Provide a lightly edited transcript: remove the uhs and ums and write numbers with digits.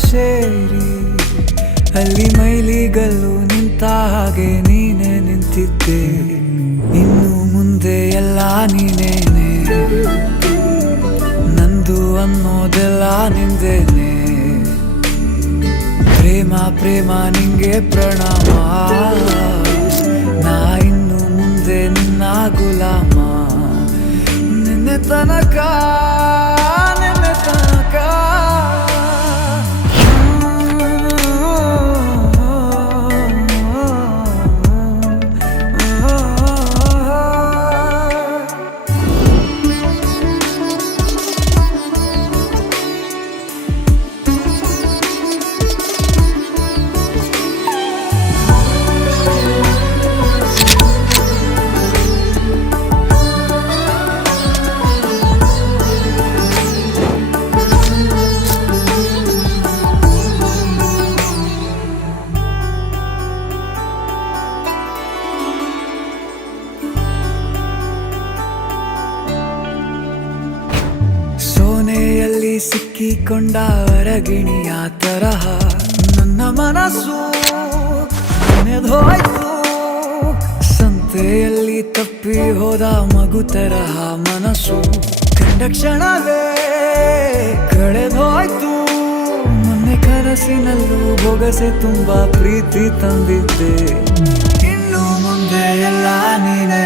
ಸೇರಿ ಅಲ್ಲಿ ಮೈಲಿಗಲ್ಲು ನಿಂತ ಹಾಗೆ ನೀನೆ ನಿಂತಿದ್ದೆ. ಇನ್ನು ಮುಂದೆ ಎಲ್ಲ ನೀನೇನೆ, ನಂದು ಅನ್ನೋದೆಲ್ಲ ನಿಂದೇನೆ. ಪ್ರೇಮ ಪ್ರೇಮ ನಿಂಗೆ ಪ್ರಣಾಮ, ನಾ ಇನ್ನು ಮುಂದೆ ನಿನ್ನ ಗುಲಾಮ. ನಿನ್ನೆ ತನಕ ನಿನ್ನೆ ತನಕ ಸೋನೆಯಲ್ಲಿ ಸಿಕ್ಕಿಕೊಂಡ ಹೊರಗಿಣಿಯ ತರಹ ನನ್ನ ಮನಸ್ಸು ನೆನೆದೋಯ್ತು. ಸಂತೆಯಲ್ಲಿ ತಪ್ಪಿ ಹೋದ ಮಗು ತರಹ ಮನಸ್ಸು ಕಂಡ ಕ್ಷಣವೇ ಕಳೆದೋಯ್ತು. ಮೊನ್ನೆ ಕನಸಿನಲ್ಲೂ ಬೊಗಸೆ ತುಂಬ ಪ್ರೀತಿ ತಂದಿದ್ದೆ. ಇನ್ನು ಮುಂದೆ ಎಲ್ಲ ನೀನೇ.